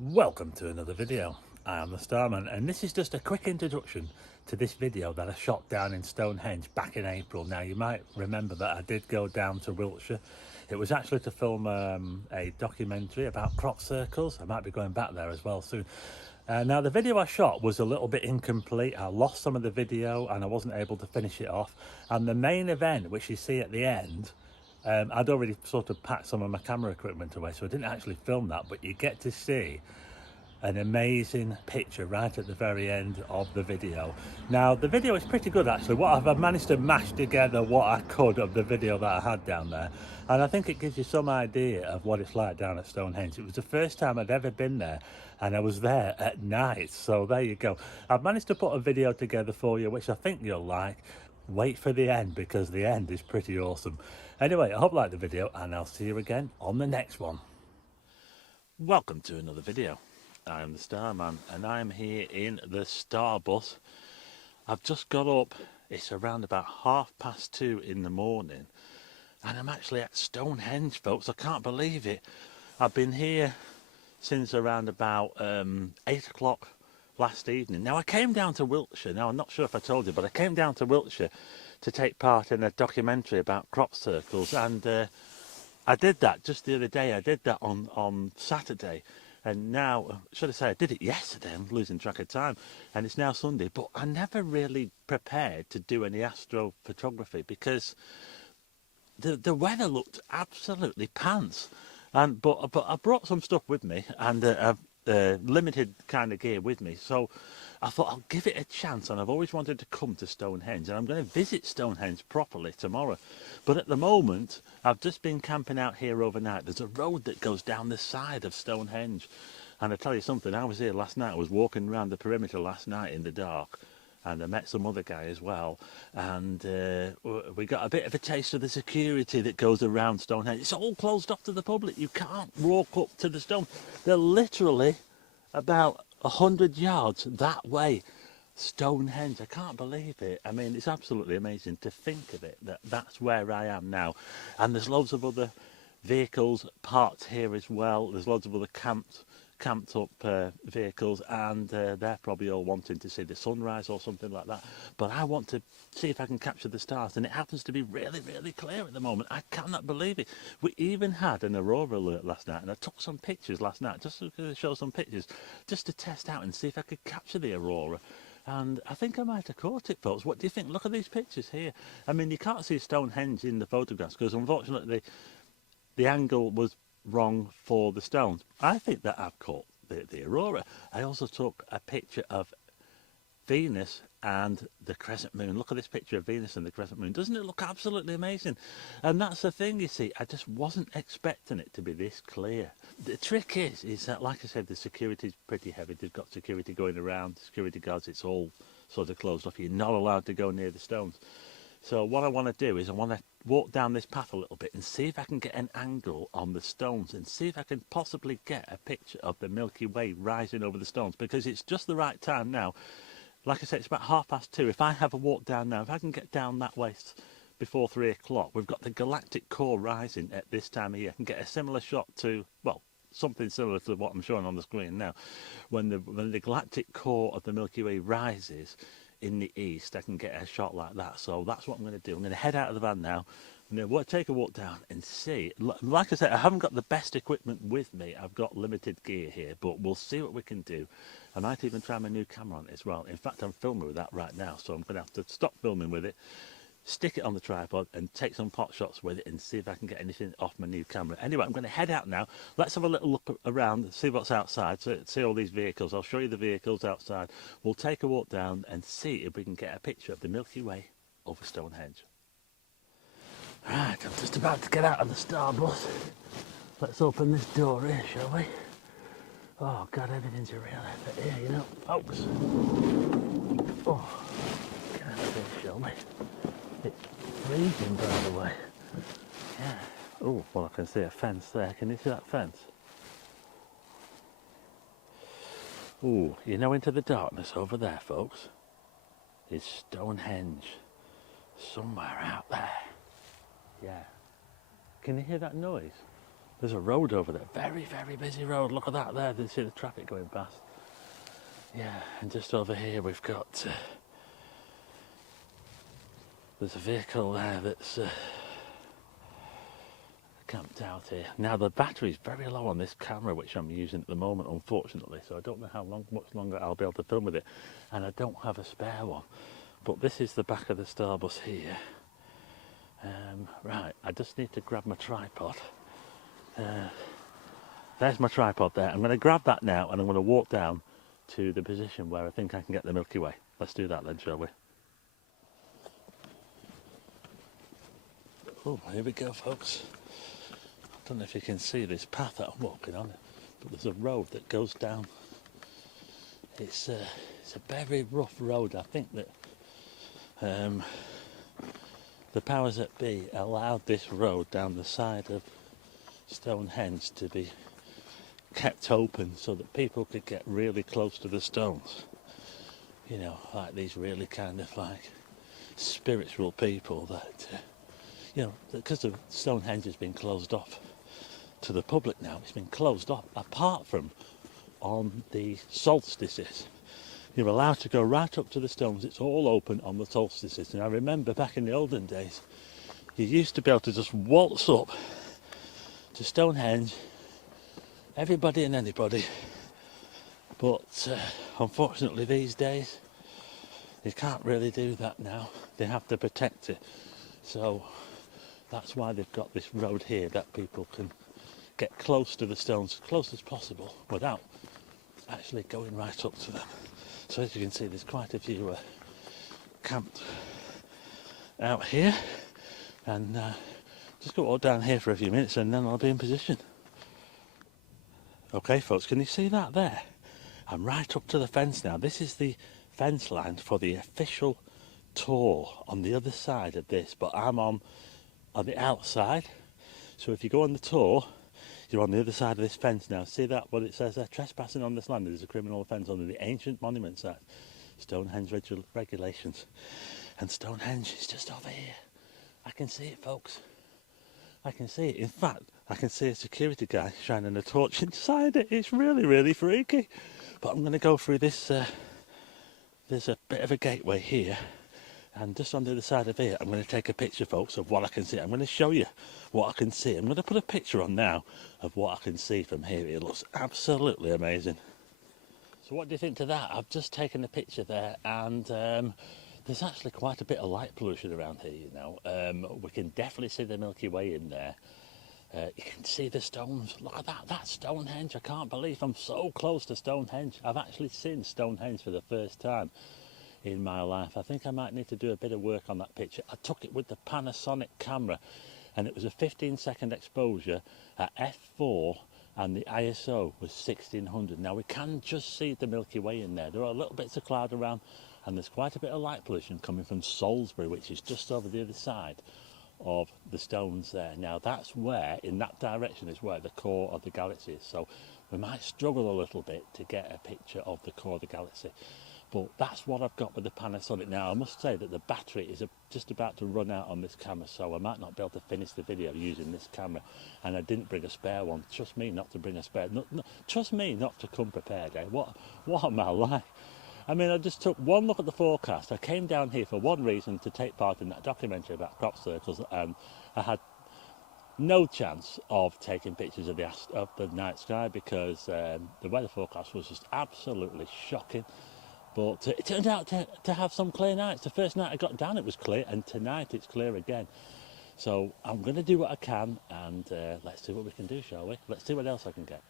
Welcome to another video. I am the Starman, and this is just a quick introduction to this video that I shot down in Stonehenge back in April. Now you might remember that I did go down to Wiltshire. It was actually to film a documentary about crop circles. I might be going back there as well soon. Now the video I shot was a little bit incomplete. I lost some of the video and I wasn't able to finish it off. And the main event, which you see at the end, I'd already sort of packed some of my camera equipment away, so I didn't actually film that, but you get to see an amazing picture right at the very end of the video. Now the video is pretty good actually. I've managed to mash together what I could of the video that I had down there, and I think it gives you some idea of what it's like down at Stonehenge. It was the first time I'd ever been there, and I was there at night, so there you go. I've managed to put a video together for you which I think you'll like. Wait for the end, because the end is pretty awesome. Anyway, I hope you like the video, and I'll see you again on the next one. Welcome to another video. I'm the Starman, and I'm here in the Star Bus. I've just got up. It's around about 2:30 in the morning, and I'm actually at Stonehenge, folks. I can't believe it. I've been here since around about 8 o'clock last evening. Now I came down to Wiltshire. Now I'm not sure if I told you, but I came down to Wiltshire to take part in a documentary about crop circles, and I did that just the other day. I did that on Saturday. And now, should I say, I did it yesterday, I'm losing track of time, and it's now Sunday, but I never really prepared to do any astrophotography because the weather looked absolutely pants. But I brought some stuff with me, and I've limited kind of gear with me, so I thought I'll give it a chance. And I've always wanted to come to Stonehenge, and I'm going to visit Stonehenge properly tomorrow. But at the moment, I've just been camping out here overnight. There's a road that goes down the side of Stonehenge, and I tell you something, I was here last night. I was walking around the perimeter last night in the dark, and I met some other guy as well, and we got a bit of a taste of the security that goes around Stonehenge. It's all closed off to the public. You can't walk up to the stone. They're literally about 100 yards that way. Stonehenge, I can't believe it. I mean, it's absolutely amazing to think of it, that that's where I am now. And there's loads of other vehicles parked here as well. There's loads of other camped up vehicles, and they're probably all wanting to see the sunrise or something like that. But I want to see if I can capture the stars, and it happens to be really, really clear at the moment. I cannot believe it. We even had an Aurora alert last night, and I took some pictures last night just to show some pictures, just to test out and see if I could capture the Aurora. And I think I might have caught it, folks. What do you think? Look at these pictures here. I mean, you can't see Stonehenge in the photographs because unfortunately the angle was wrong for the stones. I think that I've caught the Aurora. I also took a picture of Venus and the crescent moon. Look at this picture of Venus and the crescent moon. Doesn't it look absolutely amazing? And that's the thing, you see. I just wasn't expecting it to be this clear. The trick is that, like I said, the security is pretty heavy. They've got security going around, security guards. It's all sort of closed off. You're not allowed to go near the stones. So what I want to do is I want to walk down this path a little bit and see if I can get an angle on the stones and see if I can possibly get a picture of the Milky Way rising over the stones, because it's just the right time now. Like I said, it's about 2:30. If I have a walk down now, if I can get down that way before 3 o'clock, we've got the galactic core rising at this time of year. I can get a similar shot to, well, something similar to what I'm showing on the screen now. When the galactic core of the Milky Way rises in the east, I can get a shot like that. So that's what I'm going to do. I'm going to head out of the van now. I'm going to take a walk down and see. Like I said, I haven't got the best equipment with me. I've got limited gear here, but we'll see what we can do. I might even try my new camera on it as well. In fact, I'm filming with that right now, so I'm going to have to stop filming with it, stick it on the tripod and take some pot shots with it and see if I can get anything off my new camera. Anyway, I'm going to head out now. Let's have a little look around, see what's outside, see all these vehicles. I'll show you the vehicles outside. We'll take a walk down and see if we can get a picture of the Milky Way over Stonehenge. Right, I'm just about to get out of the Star Bus. Let's open this door here, shall we? Oh God, everything's a real effort here, you know, folks. Oh, get out of here, shall we? It's freezing, by the way. Yeah. Oh, well, I can see a fence there. Can you see that fence? Oh, you know, into the darkness over there, folks, is Stonehenge. Somewhere out there. Yeah. Can you hear that noise? There's a road over there, very, very busy road. Look at that there, you see the traffic going past. Yeah, and just over here we've got, there's a vehicle there that's camped out here. Now the battery's very low on this camera which I'm using at the moment, unfortunately, so I don't know much longer I'll be able to film with it, and I don't have a spare one. But this is the back of the Starbus here. Right, I just need to grab my tripod. There's my tripod there. I'm going to grab that now and I'm going to walk down to the position where I think I can get the Milky Way. Let's do that then, shall we? Oh, here we go, folks. I don't know if you can see this path that I'm walking on, but there's a road that goes down. It's a very rough road. I think that the powers that be allowed this road down the side of Stonehenge to be kept open so that people could get really close to the stones. You know, like these really kind of like spiritual people that, you know, because of Stonehenge has been closed off to the public now. It's been closed off apart from on the solstices. You're allowed to go right up to the stones. It's all open on the solstices. And I remember back in the olden days, you used to be able to just waltz up to Stonehenge, everybody and anybody. But unfortunately these days, you can't really do that now. They have to protect it. So that's why they've got this road here that people can get close to the stones, as close as possible, without actually going right up to them. So as you can see, there's quite a few camped out here, and just go down here for a few minutes and then I'll be in position. Okay folks, can you see that there? I'm right up to the fence now. This is the fence line for the official tour on the other side of this, but I'm on the outside. So if you go on the tour, you're on the other side of this fence now. See that, what it says there? Trespassing on this land is a criminal offence under the Ancient Monuments Act, Stonehenge regulations. And Stonehenge is just over here. I can see it, folks. I can see it. In fact, I can see a security guy shining a torch inside it. It's really, really freaky. But I'm going to go through this. There's a bit of a gateway here. And just on the other side of here, I'm going to take a picture, folks, of what I can see. I'm going to show you what I can see. I'm going to put a picture on now of what I can see from here. It looks absolutely amazing. So what do you think to that? I've just taken a picture there, and there's actually quite a bit of light pollution around here, you know. We can definitely see the Milky Way in there. You can see the stones. Look at that. That's Stonehenge. I can't believe I'm so close to Stonehenge. I've actually seen Stonehenge for the first time in my life. I think I might need to do a bit of work on that picture. I took it with the Panasonic camera, and it was a 15-second exposure at f4, and the ISO was 1600. Now we can just see the Milky Way in there. There are little bits of cloud around, and there's quite a bit of light pollution coming from Salisbury, which is just over the other side of the stones there. Now that's where, in that direction, is where the core of the galaxy is. So we might struggle a little bit to get a picture of the core of the galaxy. But that's what I've got with the Panasonic. Now I must say that the battery is just about to run out on this camera, so I might not be able to finish the video using this camera. And I didn't bring a spare one. Trust me not to bring a spare. No, trust me not to come prepared. Eh? What am I like? I mean, I just took one look at the forecast. I came down here for one reason, to take part in that documentary about crop circles, and I had no chance of taking pictures of the night sky because the weather forecast was just absolutely shocking. But it turned out to have some clear nights. The first night I got down it was clear, and tonight it's clear again. So I'm going to do what I can, and let's see what we can do, shall we? Let's see what else I can get.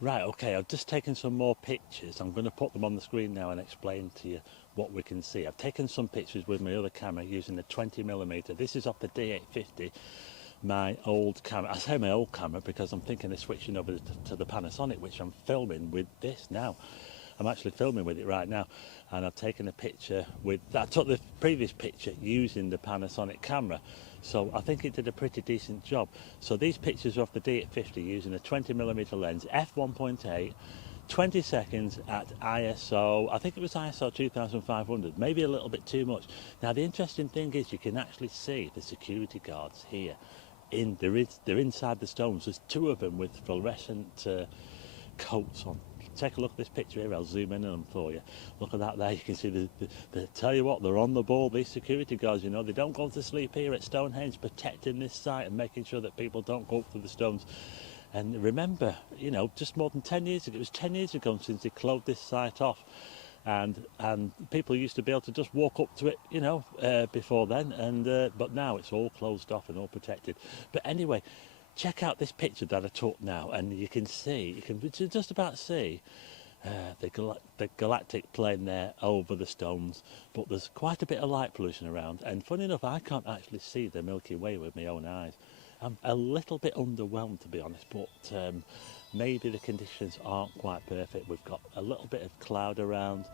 Right, okay, I've just taken some more pictures. I'm going to put them on the screen now and explain to you what we can see. I've taken some pictures with my other camera using the 20mm. This is off the D850, my old camera. I say my old camera because I'm thinking of switching over to the Panasonic, which I'm filming with this now. I'm actually filming with it right now, and I've taken a picture with, I took the previous picture using the Panasonic camera, so I think it did a pretty decent job. So these pictures are off the D850 using a 20mm lens, f1.8, 20 seconds at ISO, I think it was ISO 2500, maybe a little bit too much. Now the interesting thing is you can actually see the security guards here they're inside the stones. There's two of them with fluorescent coats on. Take a look at this picture here. I'll zoom in on them for you. Look at that there. You can see tell you what, they're on the ball. These security guards, you know, they don't go to sleep here at Stonehenge, protecting this site and making sure that people don't go up to the stones. And remember, you know, just more than 10 years ago, it was 10 years ago since they closed this site off. And people used to be able to just walk up to it, you know, before then. But now it's all closed off and all protected. But anyway, check out this picture that I took now, and you can just about see the galactic plane there over the stones. But there's quite a bit of light pollution around, and funny enough, I can't actually see the Milky Way with my own eyes. I'm a little bit underwhelmed, to be honest, but maybe the conditions aren't quite perfect. We've got a little bit of cloud around.